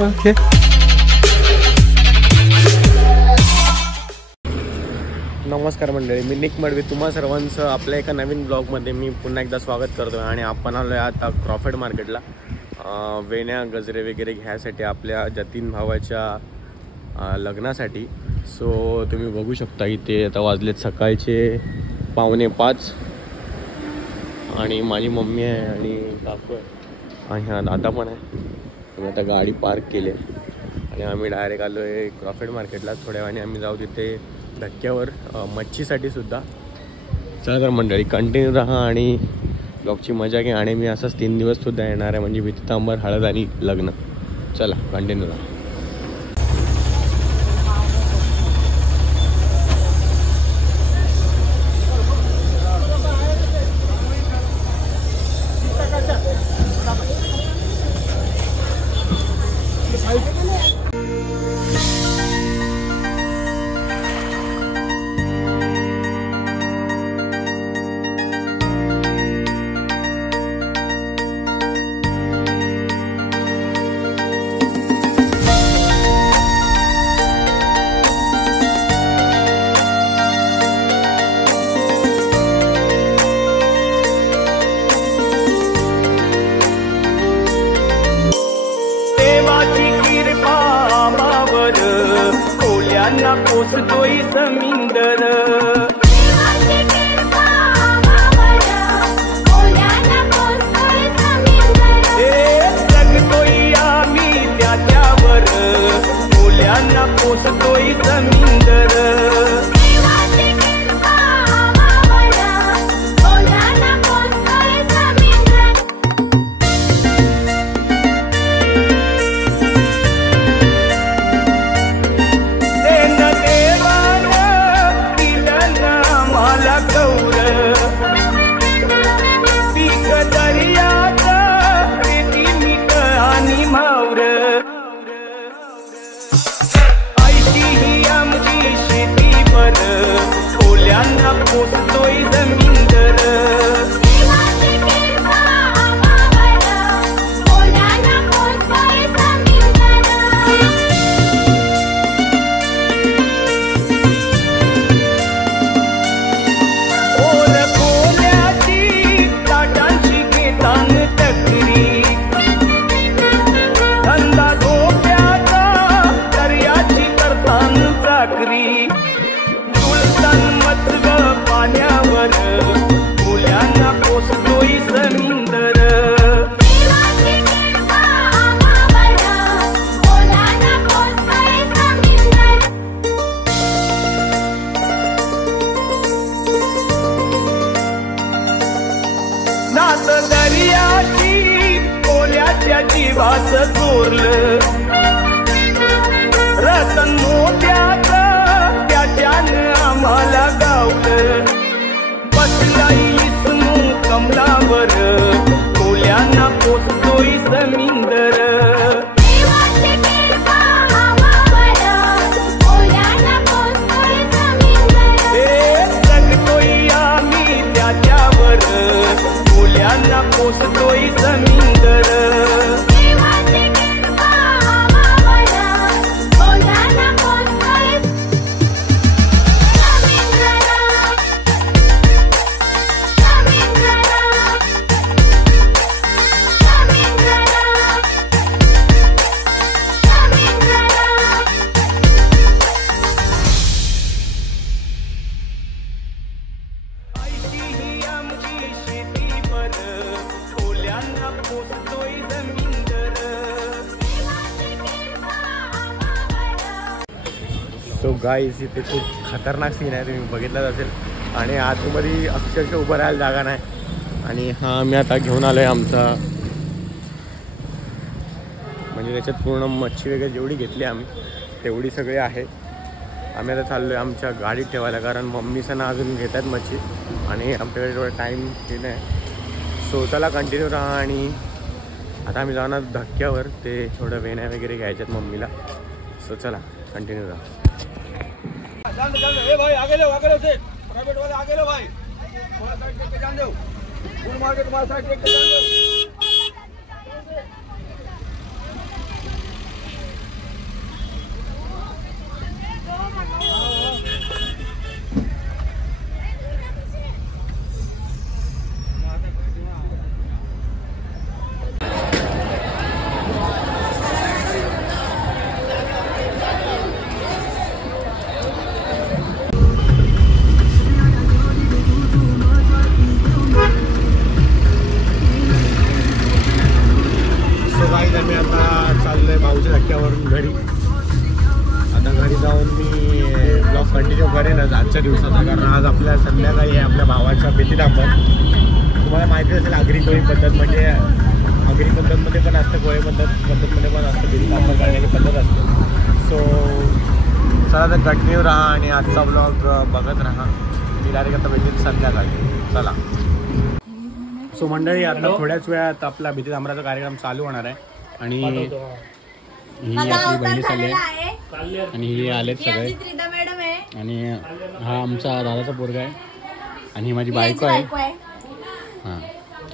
Okay. नमस्कार मंडळी, मी निक मडवी तुम्हा सर्वांचं आपल्या एका नवीन ब्लॉगमध्ये मी पुन्हा एकदा स्वागत करतो. आणि आपण आलो आहे आता क्रॉफर्ड मार्केटला वेण्या गजरे वगैरे घ्यायसाठी आपल्या जतीन भावाच्या लग्नासाठी. सो तुम्ही बघू शकता इथे आता वाजलेत सकाळचे 4:45 आणि माझी मम्मी आहे आणि काकू आहे आणि हा दादा पण आहे. तुम्ही आता गाडी पार्क केली आणि आम्ही डायरेक्ट आलो आहे क्रॉफर्ड मार्केटला. थोड्या वेळाने आम्ही जाऊ तिथे धक्क्यावर मच्छीसाठी सुद्धा. चला तर मंडळी कंटिन्यू राहा आणि ब्लॉगची मजा घ्या. आणि मी असंच 3 दिवस सुद्धा येणार आहे, म्हणजे पितांबर, हळद आणि लग्न. चला कंटिन्यू राहा. पोसतोय जमीनदर जगतोय आम्ही त्याच्यावर, मुल्यांना पोसतोय जमीनदर. जीवाचं चोरलं रतन मोत्याचं त्याच्यानं आम्हाला गावलं. बसलाई इस्मू कमलावर, कोल्यांना पोसतोय जमीनदर. जगतोय आम्ही त्याच्यावर, कोल्यांना पोसतोय जमीनदर. सो गाईस इथे खूप खतरनाक सीन आहे, तुम्ही बघितलाच असेल. आणि आतमध्ये अक्षरशः उभं राहायला जागा नाही. आणि हा आम्ही आता घेऊन आलो आहे आमचा, म्हणजे त्याच्यात पूर्ण मच्छी वगैरे जेवढी घेतली आम्ही तेवढी सगळी आहे. आम्ही आता चाललो आहे आमच्या गाडीत ठेवायला, कारण मम्मीसना अजून घेतात मच्छी आणि आमच्याकडे थोडा टाईम हे नाही. सो चला कंटिन्यू राहा. आणि आता आम्ही जाणार धक्क्यावर, ते थोडं वेण्या वगैरे घ्यायच्यात मम्मीला. सो चला कंटिन्यू राहा. भाई आगे लो से प्राइवेट वाले आगे लो भाई, थोड़ा साइड पे जान दो, फुल मार के तुम्हारा साइड पे जान दो. मी आता चाललोय भाऊच्या धक्क्यावरून घरी. आता घरी जाऊन मी ब्लॉग कंटिन्यू करेनच आजच्या दिवसाचा, कारण आज आपल्या संध्याकाळी आहे आपल्या भावाच्या बेतीदांबर. तुम्हाला माहिती असेल आगरी कोळी पद्धत, म्हणजे आगरी पद्धतमध्ये पण असतं, कोळी पद्धतमध्ये पण असतं, बेतीदांबर करण्याची पद्धत असते. सो चला तर कंटिन्यू राहा आणि आजचा ब्लॉग बघत राहा. मी डायरेक्ट आता भेटेन संध्याकाळी. चला. सो मंडळी, आता थोड्याच वेळात आपला बेतीदांबराचा कार्यक्रम चालू होणार आहे आणि ही आपली बहिणी चालली आहे आणि हे आलेत सगळे. आणि हा आमचा दादाचा पोरगा आहे आणि ही माझी बायको आहे. हां,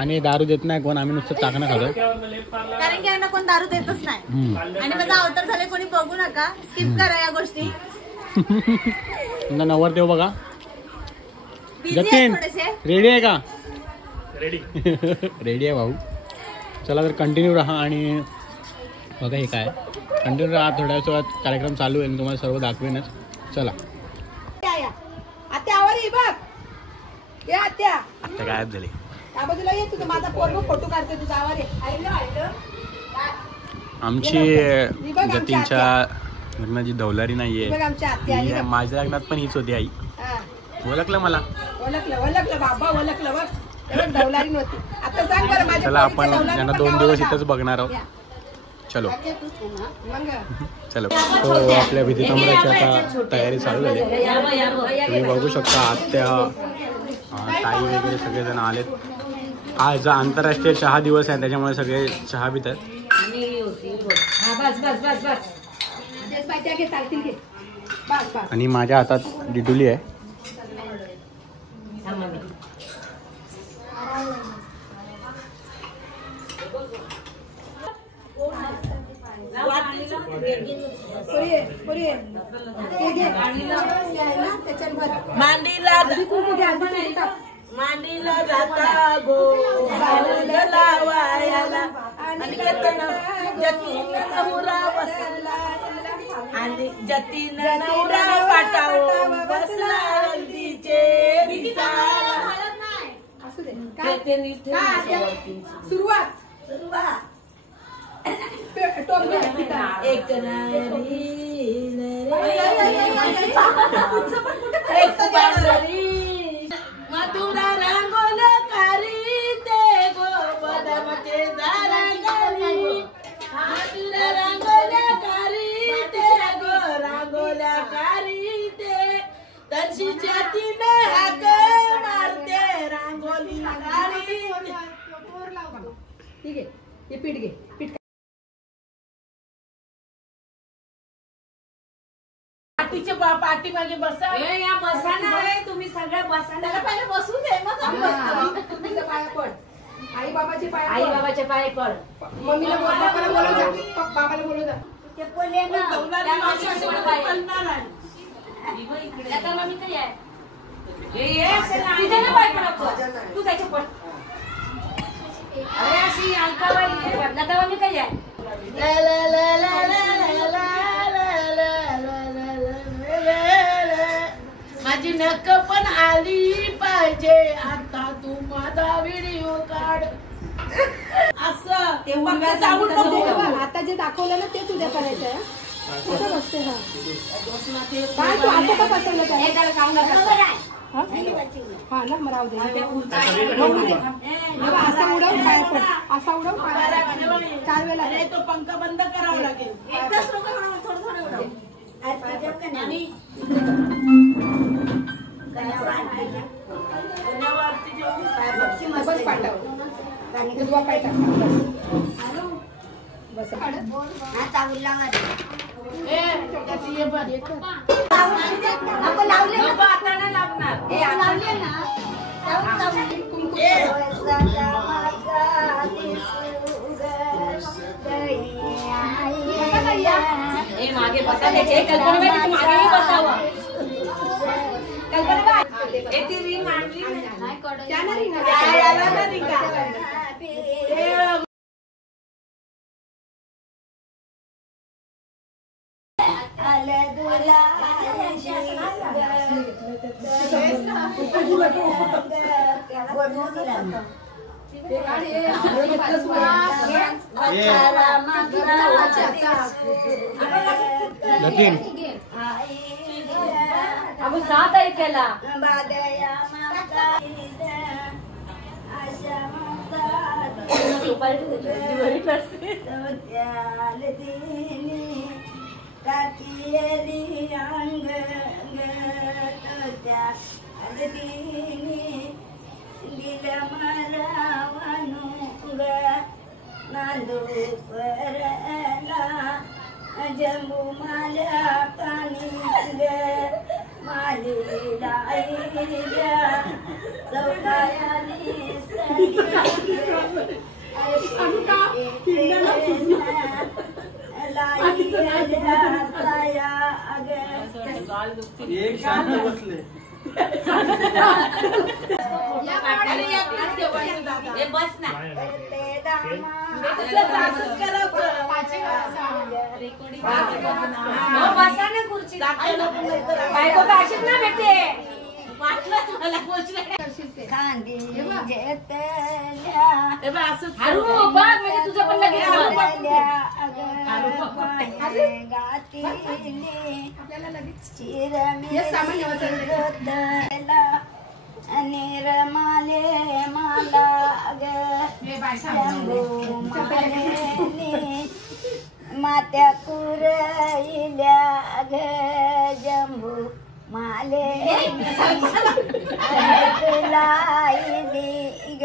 आणि दारू देत नाही कोण, आम्ही नुसतं चाकणं खातो कारण की यांना कोण दारू देतच नाही. आणि माझा अवतार झाले, कोणी बघू नका, स्किप करा या गोष्टी. नवर देव बघा. जतीन रेडी आहे का? रेडी आहे भाऊ. चला तर कंटिन्यू राहा आणि बघा हे काय कंटिन्यू राहा. थोड्याच वेळात कार्यक्रम चालू आहे, तुम्हाला सर्व दाखवेनच. चला. आता गायब झाले. आमची जतीनच्या लग्नाची धवलारी नाहीये. माझ्या लग्नात पण हीच होती आई. ओळखलं मला. चला आपण यांना 2 दिवस इथंच बघणार आहोत. चलो चलो. तो आपल्या बेतीदांबराची आता तयारी चालू झाली. तुम्ही बघू शकता आत्या ताई वगैरे सगळेजण आलेत. आज आंतरराष्ट्रीय चहा दिवस आहे, त्याच्यामुळे सगळे चहा पितात. आणि माझ्या हातात डिटुली आहे. मांडीला जाता गो लावायला आणि जतीन नवरा बसला आणि जतीन नवरा पाटावर बसला हल्दीचे सुरुवात एक मधुरा रांगोल कारी ते गो बदामाचे झाडांगरी. मधुरा रांगोल कारी ते गो रांगोल्या कारी ते तशी जातीने हाक मारते रांगोली कारी. ठीक आहे, हे पीठ घे. पीठ पाठी मागे बसा. या बसाना आहे, तुम्ही सगळ्या बसा. त्याला पहिले बसू दे, मग तुम्ही पाया पड. आई बाबाचे पाय पड. मम्मीला बाबाला बोलू जा, बाबाला बोलू जा. ते बोले ना आता मम्मी काय आहे तुझ्या ना पाय पड. तू जायचं पड. अरे अशी अंकाबाई आता मम्मी काय आहे. माझी नक पण आली पाहिजे आता, तू माझा व्हिडिओ काढ. असं ते आता जे दाखवलं ना तेच उद्या करायचं आहे. बसते हा तू आता का बसवलं हा ना, मग राहू दे. असा उडव पाय पड, असा उडव पाय. 4 वेळा तो पंखा बंद करावा लागेल. एकदाच थोडं थोडं उडव. बस पाठव उजवा पाय टाका. बस मागे बसा त्याचे कल्पना मागे बसावं कल्पना ती रिंग मांडली नाही अगो साथ आहे त्याला नांदू परला जम्बू माल्या पाणी मालीला चौकायाली एक शांत बसले बस ना बसा ना खुर्ची बायको अशीच ना भेटते खांदी तुझं पण लगेच रमाले माला मात्या कुरइल्या ग जंबू माले लाईली ग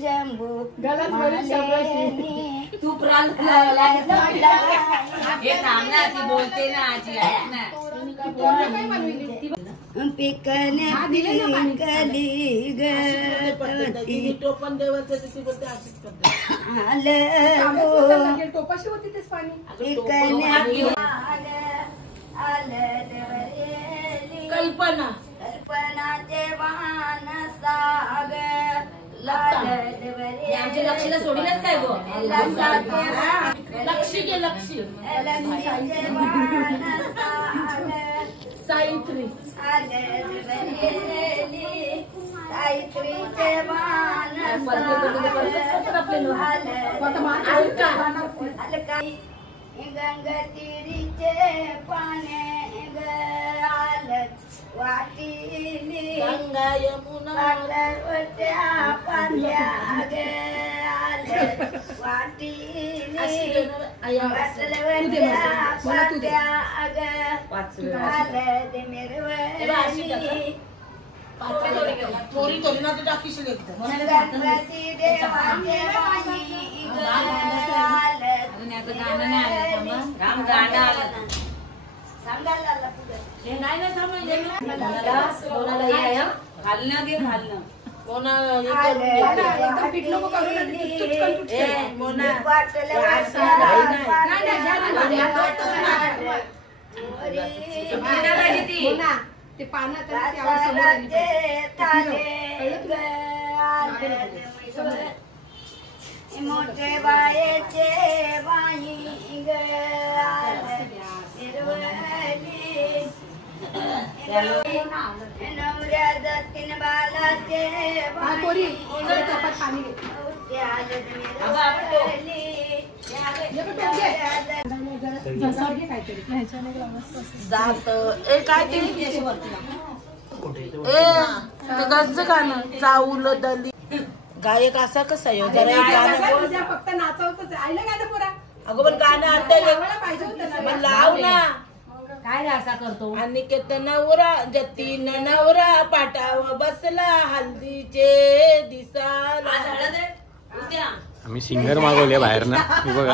जंबू तू प्रांत बोलते ना आजी ऐक ना पिकने पिकली गती टोपण देवाचं ती बोलते अशीच करते टोपाशी होती तेच पाणी कल्पना कल्पनाचे वाहन सागर आमच्या लक्षीला सोडीलच काय गो लक्षी गे लक्षी सावित्री सावित्रीचे वाहन गंगतीरीचे पाने वाटिली गंगा यमुना वाट्या पांड्या वाटिली थोडी थोडी ना तू टाकीशी राम गाणं आलं घालणं घे घालणं ते पानात मोठे बायेचे बाई नवऱ्या जातीन बालाचे जात ए काय ते गज गाणं चावल दली गायक असा कसा आहे फक्त नाचवतच आईला गाणं पुरा अगं पण गाणं आता पाहिजे होतं लाव ना काय असा करतो आणि नवरा जतीन नवरा पाटाव बसला हल्दीचे दिसाला आम्ही सिंगर मागवले बाहेर ना बघा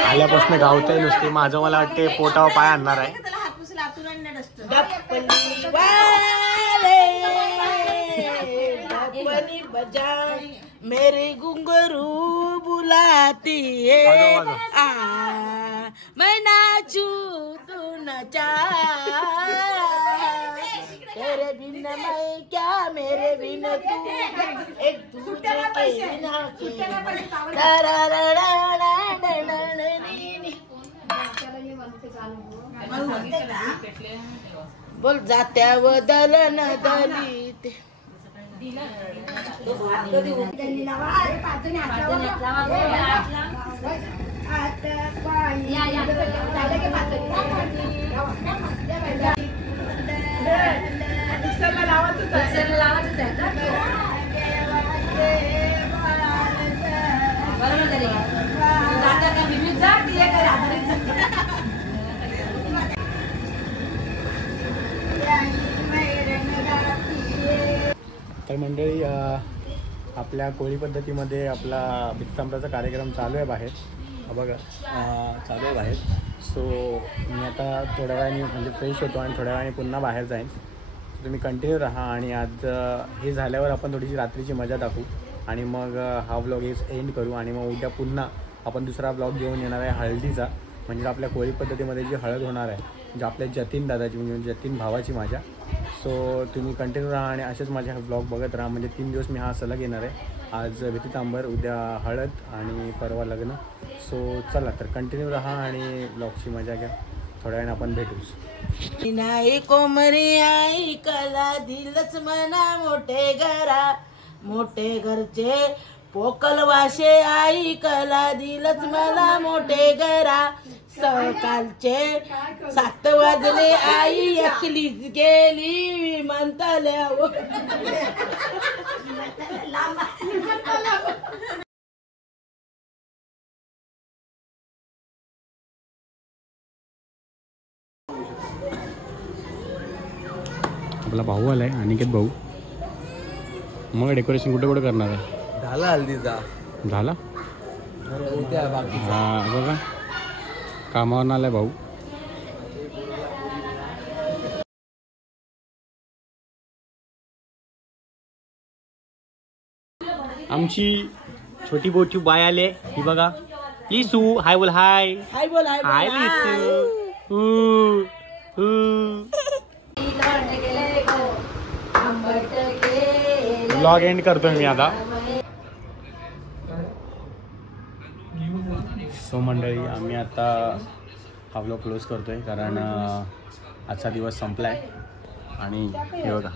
आल्यापासून गावतंय नुसते माझं मला वाटते पोटावर पाय आणणार आहे बजा मेरे घुंगरू बुलाती है मैं नाचू तू नचा, तेरे बिन मैं क्या मेरे बिन तू, एक दूसरे के बिना बोल जात्या दलन दलित तर मंडळी आपल्या कोळी पद्धतीमध्ये आपला भित्तांब्राचा कार्यक्रम चालू आहे बाहेर. बघा चालू आहे बाहेर. सो मी आता थोड्या वेळाने म्हणजे फ्रेश होतो आणि थोड्या वेळाने पुन्हा बाहेर जाईन. तुम्ही कंटिन्यू राहा आणि आज हे झाल्यावर आपण थोडीशी रात्रीची मजा दाखवू आणि मग हा व्लॉग एंड करू आणि मग उद्या पुन्हा आपण दुसरा व्लॉग घेऊन येणार आहे हळदीचा. म्हणजे आपल्या कोळी पद्धतीमध्ये जी हळद होणार आहे म्हणजे आपल्या जतीन दादाची म्हणजे जतीन भावाची माझ्या. सो तुम्ही कंटिन्यू राहा आणि असेच माझे व्लॉग बघत राहा. म्हणजे 3 दिवस मी हा सलग येणार आहे. आज भित्तांबर, उद्या हळद आणि परवा लग्न. सो चला तर कंटिन्यू राहा आणि व्लॉगची मजा घ्या. थोड्या वेळाने आपण भेटूच. नाही कोमरी आई कला दिलच मना मोठे घरा, मोठे घरचे पोकल वाशे आई कला दिलच मला मोठे घरा. सकाळचे 7 वाजले आई एकलीच गेली विमानतळावर. आपला भाऊ आलाय अनिकेत भाऊ. मग डेकोरेशन कुठे कुठे करणार आहे? झाला हल्दीचा झाला बाकी हा बघा कामावर आलाय भाऊ. आमची छोटी बोची बाय आले ही बघा. लिसू हाय बोल. हाय हाय बोल हाय हाय बोल. लिसू. ब्लॉग एंड करतोय मी आता. सो मंडळी आम्ही आता हा व्लॉग क्लोज करतोय कारण आजचा दिवस संपलाय आणि हे बघा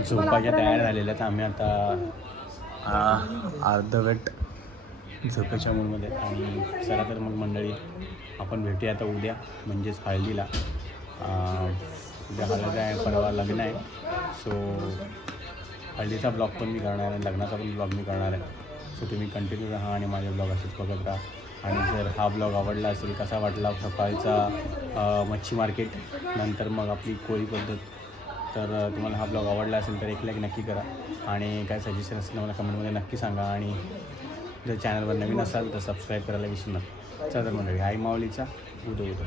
झोपाच्या तयार झालेल्या. तर आम्ही आता अर्धवट झोपेच्या मूडमध्ये आणि चला तर मग मंडळी आपण भेटूया आता उद्या म्हणजेच हळदीला. उद्या हळद आहे, परवा लग्न आहे. सो हळदीचा ब्लॉग पण मी करणार आहे, लग्नाचा पण ब्लॉग मी करणार आहे. सो तुम्ही कंटिन्यू राहा आणि माझे ब्लॉग असेच बघत राहा. आणि जर हा ब्लॉग आवडला असेल, कसा वाटला सकाळचा मच्छी मार्केट नंतर मग आपली कोळी पद्धत, तर तुम्हाला हा ब्लॉग आवडला असेल तर एक लाईक नक्की करा आणि काय सजेशन असेल मला कमेंटमध्ये नक्की सांगा. आणि जर चॅनलवर नवीन असाल तर सबस्क्राईब करायला विसरू नका. चला तर मंडळी आई माऊलीचा उदो उदो.